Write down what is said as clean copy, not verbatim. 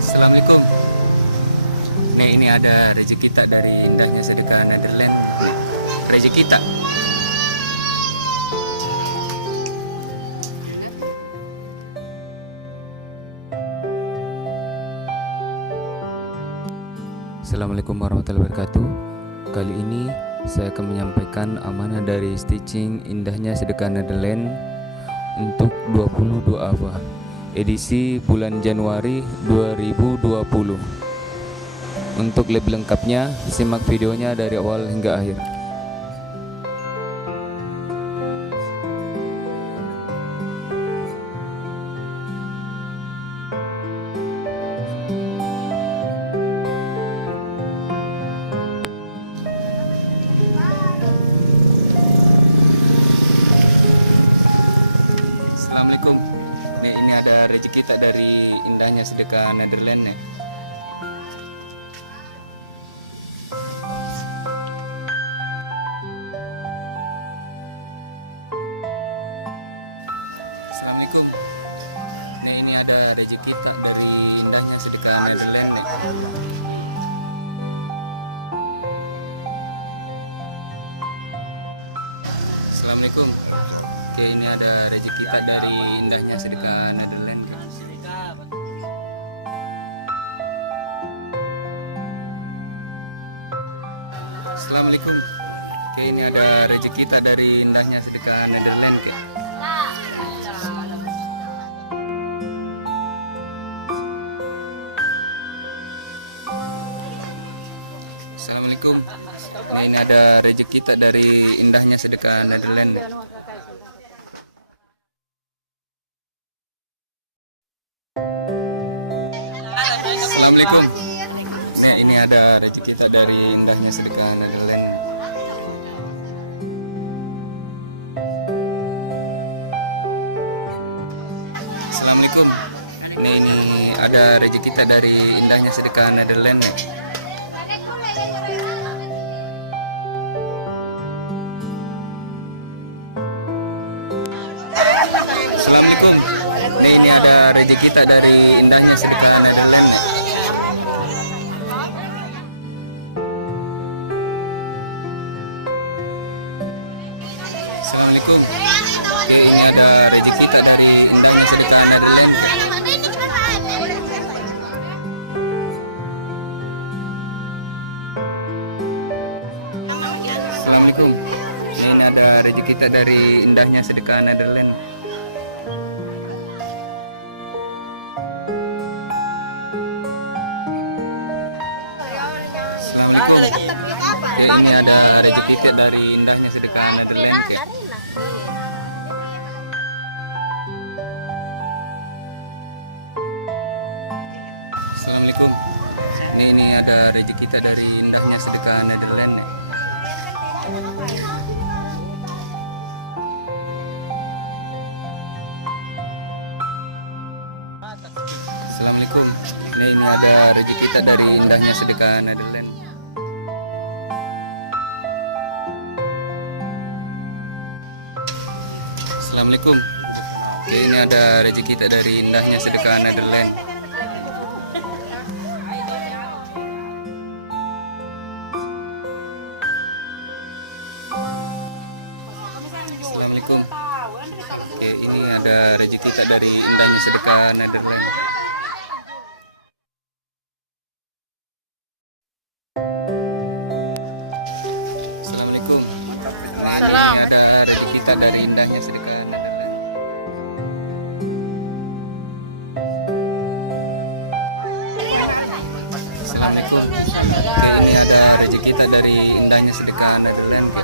Assalamualaikum. Nih, ini ada rezeki tak dari indahnya sedekah Netherlands. Rezeki tak? Assalamualaikum warahmatullahi wabarakatuh. Kali ini saya akan menyampaikan amanah dari Stitching Indahnya Sedekah Netherlands untuk 20 Du'afa edisi bulan Januari 2020. Untuk lebih lengkapnya, simak videonya dari awal hingga akhir. Assalamualaikum. Ini ada rezeki tak dari indahnya sedekah Netherlands ya. Assalamualaikum. Ini ada rezeki tak dari indahnya sedekah Netherlands ya. Assalamualaikum. Ini ada rezeki tak dari indahnya sedekah Netherlands. Assalamualaikum. Ini ada rezeki tak dari indahnya sedekah Netherlands. Assalamualaikum. Ini ada rezeki tak dari indahnya sedekah Netherlands. Assalamualaikum. Ini ada rezeki tak dari indahnya sedekah Netherlands. Assalamualaikum. Ini ada rezeki tak dari indahnya sedekah Netherlands. Assalamualaikum. Ini ada rezeki tak dari indahnya sedekah Netherlands. Assalamualaikum. Ini ada rezeki tak dari indahnya sedekah Netherlands. Assalamualaikum. Ini ada rezeki tak dari indahnya sedekah Netherlands. Ini ada rezeki tak dari indahnya sedekah Netherlands. Assalamualaikum. Ini ada rezeki tak dari indahnya sedekah Netherlands. Assalamualaikum. Ini ada rezeki tak dari indahnya sedekah Netherlands. Assalamualaikum. Ini ada rezeki tak dari indahnya sedekah Netherlands. Assalamualaikum. Ini ada rezeki tak dari indahnya sedekah Netherlands. Assalamualaikum. Ini ada rezeki tak dari indahnya sedekah Netherlands. Assalamualaikum. Ini ada rezeki tak dari indahnya sedekah Netherlands.